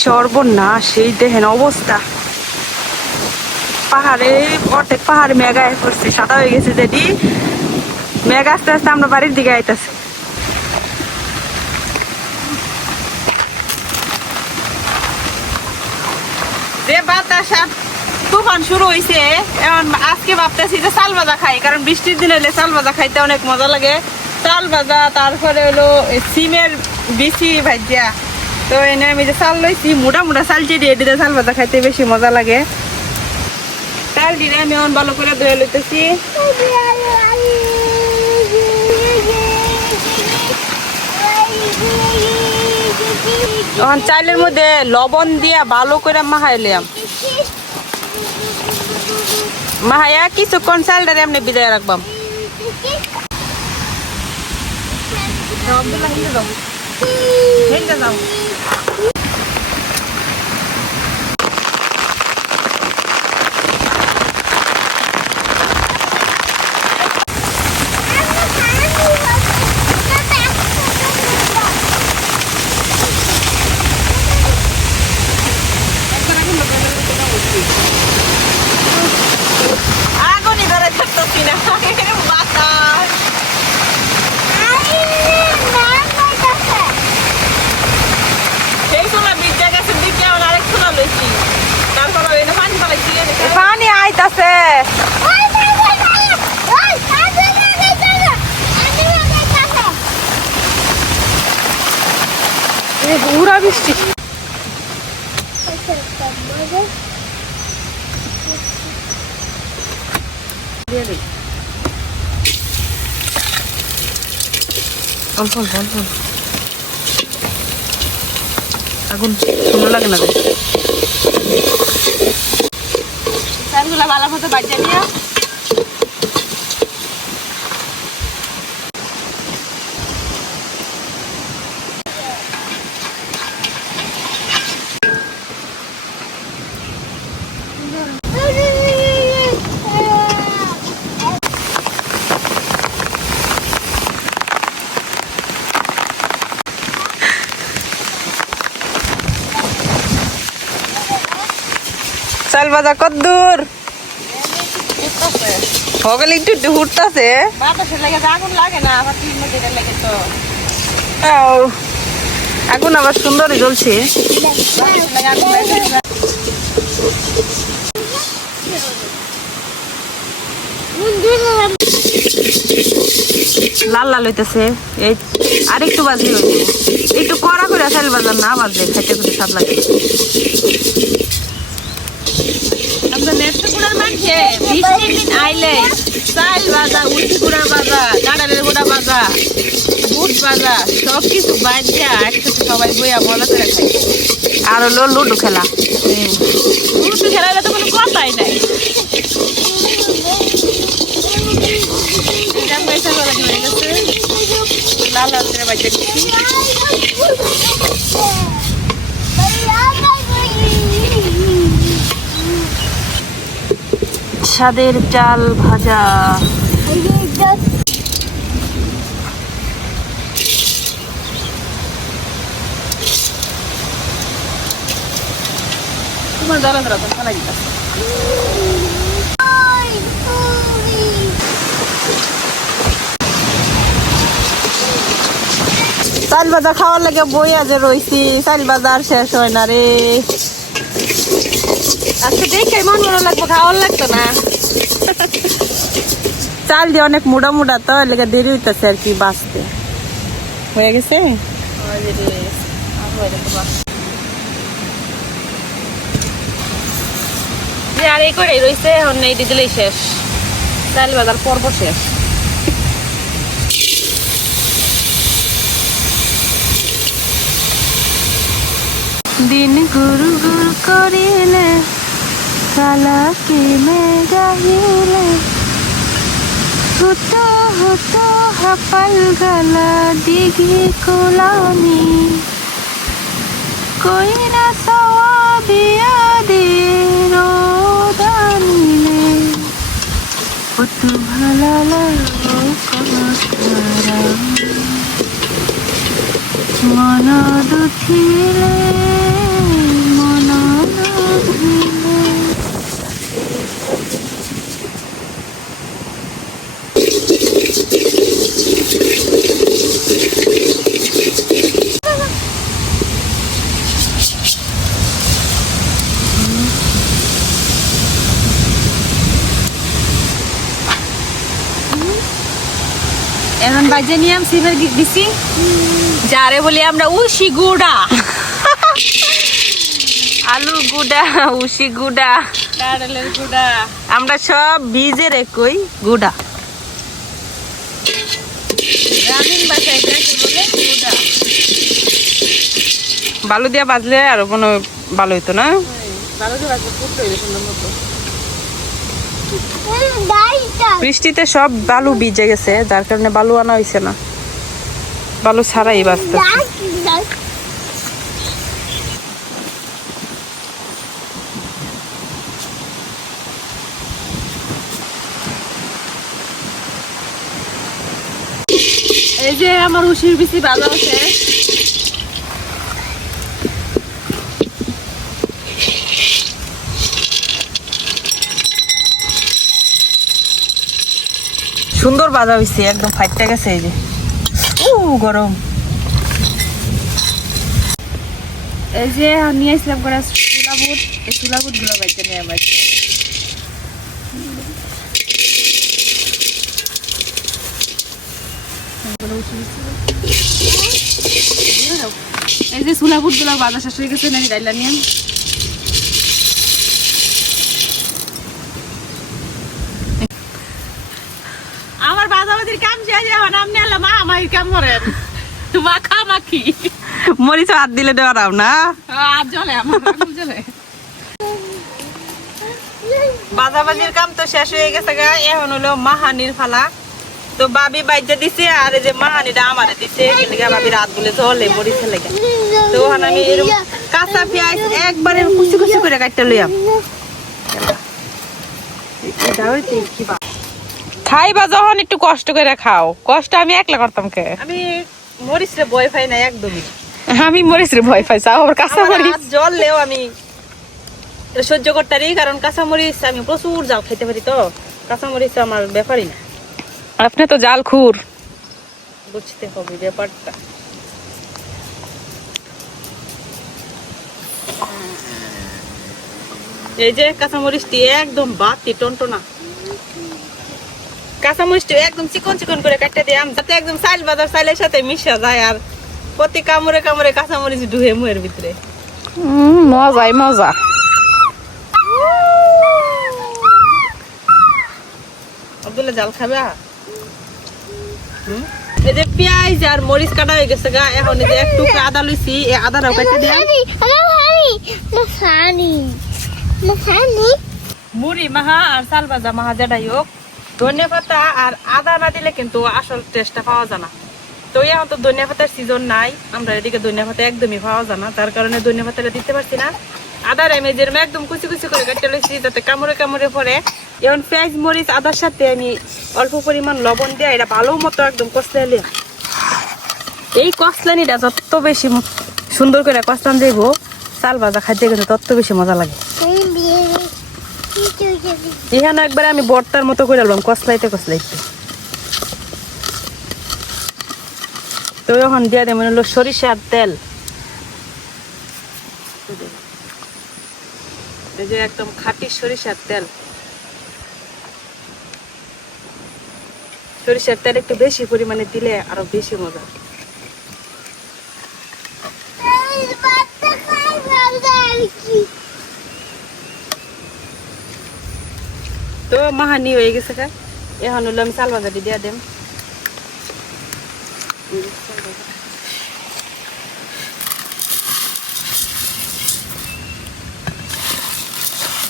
সর্বনাশ, এই দেখেন অবস্থা। পাহাড়ে অর্ধেক পাহাড় মেঘায় পড়ছে, সাদা হয়ে গেছে যেটি। মেঘ আস্তে আস্তে আমরা বাড়ির দিকে আইতাছে। যে বাতাস তুফান শুরু হয়েছে, এখন আজকে ভাবতেছি যে চাল ভাজা খাই, কারণ বৃষ্টির দিন হলে চাল ভাজা খাইতে অনেক মজা লাগে। চাল ভাজা, তারপরে হলো সিমের বিচি ভাজিয়া। তো এনে আমি যে চাল লইছি, মোটা মোটা চাল চেয়ে এটিতে চাল ভাজা খাইতে বেশি মজা লাগে। চাল দিয়ে আমি এখন ভালো করে ধুয়ে লইতেছি। এখন চালের মধ্যে লবণ দিয়া ভালো করে মাখাইলাম। মাহায়া কিছুক্ষণ চালটারে এমনি বিদায় রাখবাম। আগুনই ধরে থাকতেছি না, বাতাস। সেই সময় বিদ্যা গাছের দিকে আমার আরেক খোলা লইছি, তারপরে পানি পালাইছি, পানি আইতাছে। পুরা বৃষ্টি। অল্প অল্প অল্প আগুন সুন্দর লাগে না। চালগুলা ভালো মতো বাজিয়ে নিয়ে চাল ভাজা কত দূর হগলে একটু একটু উঠতেছে। আগুন লাগে না, আগুন আবার সুন্দরই জ্বলছে। লাল লাল হইতেছে, এই আরেকটু বাজলে হইব। একটু কড়া করে চাল ভাজা না বাজলে খাইতে খুবই স্বাদ লাগে। বৃষ্টির দিন আইলে চাল ভাজা, উঠি গুঁড়ার ভাজা, কাঁঠালের গুঁড়া ভাজা, বুট ভাজা সবকিছু বাজিয়া একসাথে সবাই বইয়া মজা করে খাই। আর হলো লুডো খেলা। লুডো খেলা তো কোনো কথাই নাই। লাল লাল করে বাজিয়ে দিচ্ছি। স্বাদের চাল ভাজা। তোমার দাঁড়া দাঁড়া তো খালাই দিতে চাল ভাজা খাওয়ার লাগে বই আজ রয়েছি। চাল ভাজা আর শেষ হয় না রে। আজকে দেখে মন মনে লাগবো, খাওয়ার লাগতো না। চাল দিয়ে অনেক মুড়া মুড়া, তো লেগে দেরি হইতেছে আর কি বাঁচতে। হয়ে গেছে আর এই করে রয়েছে। এখন এই দিলেই শেষ, চাল ভাজার পর্ব শেষ। দিন গুরু গুরু করিলে চালাকি মেঘাহিলে হুতো হুতো হাপাল গালা দিঘি কোলানি কইনা সাওয়া বিয়া দিয়ে রোদানিলে কত ভালো লাগো কমাতারা মন দুথিলে এখন বাজে নিয়াম সিমের দিছি যারে বলি আমরা উশি গুড়া আলু গুড়া উশি গুড়া নারকেলের গুড়া আমরা সব বীজের একই গুড়া গ্রামীণ ভাষায় এটাকে বলে গুড়া বালু দিয়া বাজলে আরো কোনো ভালো হইতো না বালু দিয়ে বাজলে পুরো সুন্দর মতো বৃষ্টিতে সব বালু ভিজে গেছে যার কারণে বালু আনা হয়েছে না বালু ছাড়াই বাঁচতে এই যে আমার উশির বিচি বাজা আছে সুন্দর বাজা হয়েছে একদম ফাইটটা গেছে এই যে গরম এই যে নিয়ে আসলাম করে চুলা বুট এই চুলা বুট গুলো বাইতে নিয়ে আমার এই যে চুলা বুট গুলো বাজা শেষ হয়ে গেছে নাকি ডাইলা নিয়ে আমার বাজাবাজির কাম শেষ এখন আপনি আল্লাহ মা আমার কাম করেন মাখা মাখি মরিচ হাত দিলে দেওয়ারাও না হাত জ্বলে আমার জ্বলে বাজাবাজির কাম তো শেষ হয়ে গেছে গা এখন হলো মাহানির ফালা তো বাবি বাইজা দিছে আর এই যে মাহানিটা আমারে দিছে এদিকে বাবি রাত বলে জ্বলে মরিচ লেগে তো ওখানে আমি এরকম কাঁচা পেঁয়াজ একবারে কুচি কুচি করে কাটতে লইয়াম এটা হইতে কি বা খাইবা যখন একটু কষ্ট করে খাও কষ্ট আমি একলা করতাম কে আমি মরিচ রে ভয় পাই না একদমই আমি মরিচ রে ভয় পাই চাও আর কাঁচা মরিচ জ্বললেও আমি সহ্য করতে পারি কারণ কাঁচা মরিচ আমি প্রচুর জাল খাইতে পারি তো কাঁচা মরিচ আমার ব্যাপারই না আপনি তো জাল খুর বুঝতে হবে ব্যাপারটা এই যে কাঁচা মরিচটি একদম বাতি টনটনা কাঁচা মরিচটি একদম চিকন চিকন করে কাটতে দিলাম যাতে একদম চাইল বাজার চাইলের সাথে মিশা যায় আর প্রতি কামড়ে কামড়ে কাঁচা মরিচ ঢুকে মুয়ের ভিতরে মজাই মজা আব্দুল্লাহ জাল খাবে এই যে পেঁয়াজ আর মরিচ কাটা হয়ে গেছে গা এখন এই যে একটু আদা লইছি এই আদাটাও কাটতে দিলাম মুড়ি মাহা আর চাল ভাজা মাহা যেটাই হোক ধনিয়া পাতা আর আদা না দিলে কিন্তু আসল টেস্টটা পাওয়া যায় না তো এখন তো ধনিয়া পাতার সিজন নাই আমরা এদিকে ধনিয়া পাতা একদমই পাওয়া যায় না তার কারণে ধনিয়া পাতাটা দিতে পারছি না আদার আমি যেরকম একদম কুচি কুচি করে কেটে লইছি যাতে কামড়ে কামড়ে পরে এখন পেঁয়াজ মরিচ আদার সাথে আমি অল্প পরিমাণ লবণ দিয়ে এটা ভালো মতো একদম কষলে এই কষলানিটা যত বেশি সুন্দর করে কষলান যাইব চাল ভাজা খাইতে গেলে তত বেশি মজা লাগে এখানে একবার আমি বর্তার মতো করে আলবাম কষলাইতে কষলাইতে তো এখন দিয়ে দেব হলো সরিষার তেল এই যে একদম খাঁটি সরিষার তেল সরিষার তেল একটু বেশি পরিমাণে দিলে আরো বেশি মজা তো মাহানি হয়ে গেছে কা এখন হলো আমি চাল ভাজাটি দিয়ে দেব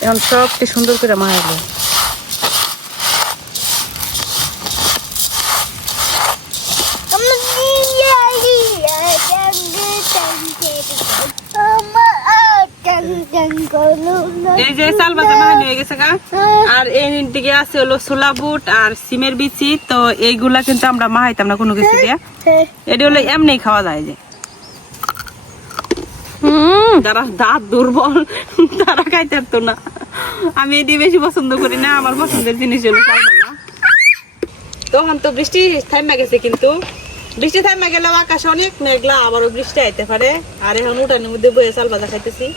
এখন সবটি সুন্দর করে মাখাবো এই যে চাল ভাজা মাখানি হয়ে গেছে গা আর এই দিকে আছে হলো ছোলা বুট আর সিমের বিচি তো এইগুলা কিন্তু আমরা মাখাইতাম না কোনো কিছু দিয়ে এটা হলো এমনি খাওয়া যায় যে যারা দাঁত দুর্বল তারা খাইতে পারতো না আমি এটি বেশি পছন্দ করি না আমার পছন্দের জিনিস হলো চাল ভাজা তখন তো বৃষ্টি থাইমা গেছে কিন্তু বৃষ্টি থাইমা গেলেও আকাশ অনেক মেঘলা আবারও বৃষ্টি আইতে পারে আর এখন উঠানের মধ্যে বয়ে চাল ভাজা খাইতেছি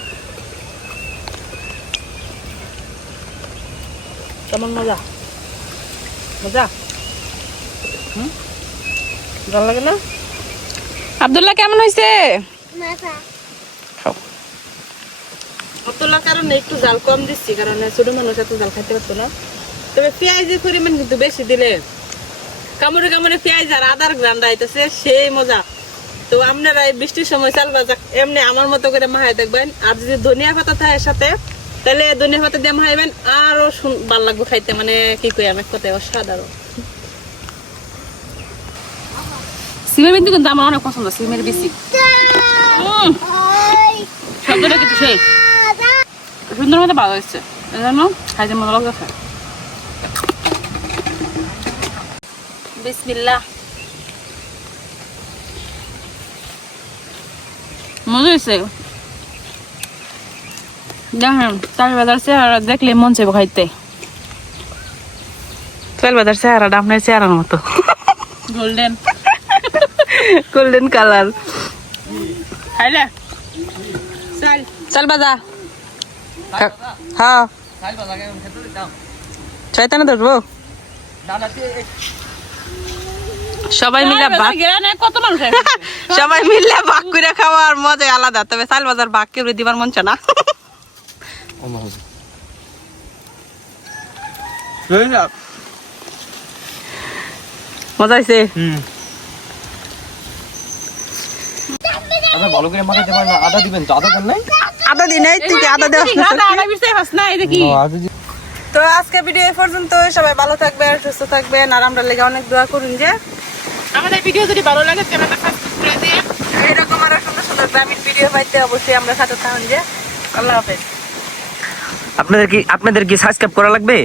কেমন মজা মজা ভালো লাগে না? আব্দুল্লাহ কেমন হয়েছে? খাও। আব্দুল্লাহর কারণে একটু জাল কম দিচ্ছি, কারণ ছোট মানুষ এত জাল খাইতে পারতো না। তবে পেঁয়াজের পরিমাণ কিন্তু বেশি দিলে কামড়ে কামড়ে পেঁয়াজ আর আদার গ্রান্ড আইতেছে সেই মজা। তো আপনারা এই বৃষ্টির সময় চাল ভাজা এমনি আমার মতো করে মাহাই দেখবেন। আর যদি ধনিয়া পাতা থাকে সাথে, তাহলে ধনিয়া পাতা দিয়ে মাহাইবেন, আরো ভালো লাগবে খাইতে। মানে কি কই আমি কথায় অসাধারণ। সিমের বিন্দু কিন্তু আমার অনেক পছন্দ, সিমের বেশি শব্দটা কিন্তু সেই সুন্দর মতো ভালো হচ্ছে, এজন্য খাইতে মজা লাগছে। বিসমিল্লাহ। মজা হয়েছে। দেখেন চাল বাজার চেহারা দেখলে মন চাইব খাইতে। চাল বাজার চেহারাটা আপনার চেহারার মতো গোল্ডেন গোল্ডেন কালার। খাইলে চাল বাজা? হ্যাঁ চাইতে না ধরবো। সবাই মিলে কত মানুষ সবাই মিলে ভাগ করে খাওয়ার মজা আলাদা। তবে চাল বাজার ভাগ কেউ দিবার মন চায় না। মজা হয়েছে? ভালো করে মাখাইতে পারেন না, আদা দিবেন তো? আদা দেন নাই? আদা দিই নাই, তুই আদা দেওয়াস না? তো আজকে ভিডিও এই পর্যন্ত। সবাই ভালো থাকবেন, সুস্থ থাকবেন, আর আমরা লেগে অনেক দোয়া করুন যে আমাদের ভিডিও যদি ভালো লাগে চ্যানেলটা সাবস্ক্রাইব করে দিয়ে এরকম আরো সুন্দর সুন্দর গ্রামীণ ভিডিও পাইতে অবশ্যই আমরা সাথে থাকুন। যে আল্লাহ হাফেজ। আপনাদের কি সাবস্ক্রাইব করা লাগবে?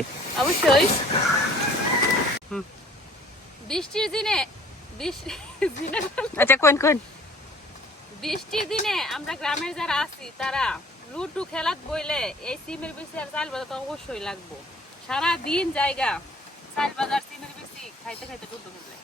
অবশ্যই। বৃষ্টির দিনে আচ্ছা কোন বৃষ্টির দিনে আমরা গ্রামের যারা আছি তারা লুডু খেলাত বইলে এই সিমের বেশি আর চাল বাজার তো অবশ্যই লাগবো। সারা দিন জায়গা চাল বাজার সিমের বেশি খাইতে খাইতে লুডু খেলে।